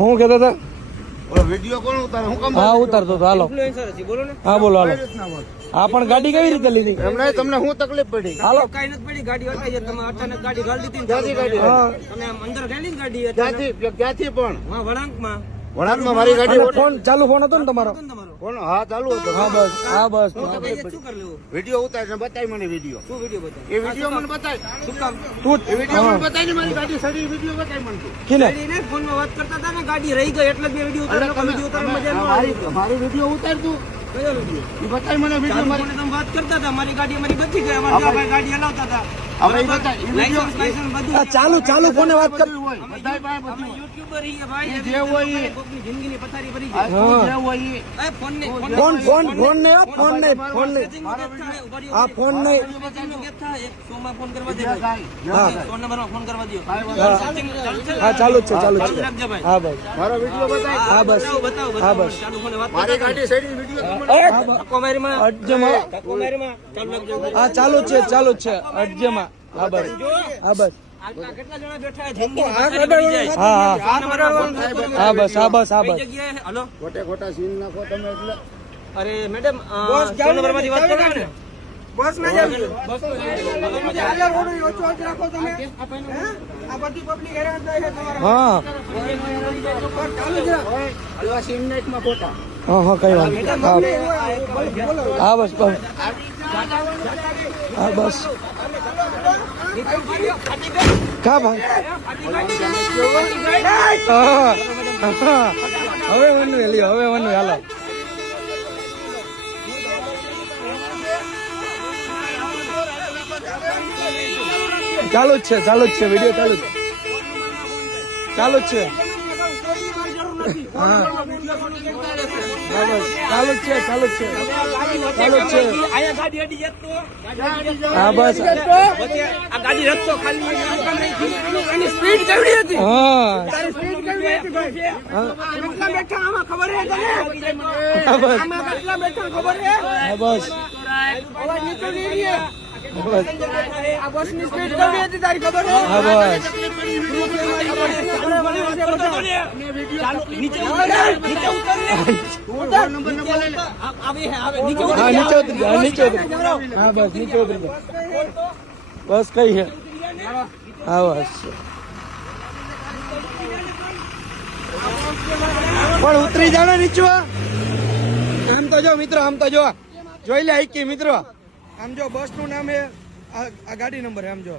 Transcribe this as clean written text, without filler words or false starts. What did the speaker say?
હું કહેતા હતા વિડીયો કોણ ઉતારે? હું કામ હા ઉતારતો હતો. હાલો બોલો ને. હા બોલો હાલો. હા પણ ગાડી કેવી રીતે લીધી? એમને તમને શું તકલીફ પડી? હાલો કઈ નથી પડી, ગાડી હટાઈ છે. તમે અચાનક ગાડી ગાળી દીધી ને ક્યાંથી ગાડી? હા તમે આમ અંદર ગાડી ને ગાડી અચાનક. ક્યાંથી પણ હા, વળાંકમાં વળાંકમાં મારી ગાડી અને ફોન ચાલુ ફોન હતો ને તમારો? તમારો કોણ? હા ચાલુ હતો. હા બસ હા બસ શું કરી લેવું? વિડીયો ઉતારે છે, બતાય મને વિડીયો. શું વિડીયો બતાવ? એ વિડીયો મને બતાય. શું કામ? તું એ વિડીયો મને બતાય ને મારી ગાડી સડી વિડીયો બતાય મને તું. કિને ગાડીને ફોનમાં વાત કરતા હતા ને, ગાડી રહી ગઈ એટલે જ મેં વિડીયો એટલે ઉતાર્યો. વિડીયો ઉતારવા મજા ન આવી. મારી વિડીયો ઉતાર તું. કયો વિડીયો? એ બતાય મને વિડીયો મારી. તમે વાત કરતા હતા, મારી ગાડી અમારી બચી ગઈ. અમારા ભાઈ ગાડી હલાવતા હતા. હવે એ બતાય. એ વિડીયો લાયસન્સ બધું. આ ચાલુ ચાલુ ફોને વાત કર. બધું હોય. બધાય પાસે બધું અમે હોય. યુટ્યુબર છીએ ભાઈ. એ જે હોય એ. કોકની જિંદગીની પથારી ભરી આ છે. તું જે હોય એ. એ ફોન ને ફોન ફોન ફોન નહીં હો, ફોન નહીં ફોન નહીં. હા ફોન નહીં. ફોન કરવા દે. હા ફોન નંબરમાં ફોન કરવા દો. હા ચાલુ જ છે ચાલુ જ છે. રાખજો ભાઈ. હા બસ મારો વિડીયો બતાય. હા બસ બતાવો હા બતાવો. બસ. ચાલુ ફોને વાત મારી કરતા ગાડી સડી વિડીયો હતા. હા બસ. કોમેરીમાં અડજમાં કોમેરીમાં ચાલુ રાખજો. હા ચાલુ જ છે ચાલુ જ છે અડજમાં. હા બસ હા બસ આટલા કેટલા જણા બેઠા છે? જિંદગીની પથારી ભરી જાય. હા હા ફોન નંબરમાં ફોન કરજો. હા બસ હા બસ હા કઈ બસ. જગ્યાએ? હલો. ખોટે ખોટા સીન નાખો તમે એટલે. અરે મેડમ, ફોન નંબરમાંથી વાત કરો ને. બસ ના જાવ. બસ આલા રોડ ઓછો જ રાખો તમે. આ બધી પબ્લિક હેરાન થાય છે તમારા. હા ચાલુ જ રાખ. હલવા સીન નાખમાં ખોટા. હા હા કઈ વાંધો નહીં. હા હા બસ બસ હા બસ કા ભાઈ હા, હા. હવે વનુ લ્યો હવે વનુ હાલો. ચાલુ જ છે ચાલુ જ છે વિડીયો ચાલુ જ ચાલુ જ છે. હા હા બસ ચાલુ જ છે ચાલુ જ છે ચાલુ જ છે. આયા ગાડી અડી જત તો. હા બસ વચ્ચે આ ગાડી રસ્તો ખાલી એની સ્પીડ કેવડી હતી? હા સ્પીડ કેવી હતી ભાઈ? કેટલા બેઠા આમાં ખબર છે તને? હા બસ આમાં કેટલા બેઠા ખબર છે? હા બસ અવાજ નીચો નહીં રહે. બસ આ બસ ની સ્પીડ કેવી હતી તારી ખબર છે? હા બસ નીચે ઉતર નંબર નંબર લઈ લે. આવે નીચે હા નીચે ઉતરી જા નીચે ઉતરી જા. હા બસ નીચે ઉતરી જા બસ કઈ છે. હા બસ પણ ઉતરી જાણે નીચવા. આમ તો જો મિત્રો આમ તો જો જોઈ લે આઈ મિત્રો. આમ જો બસ નું નામ છે, આ ગાડી નંબર આમ જો.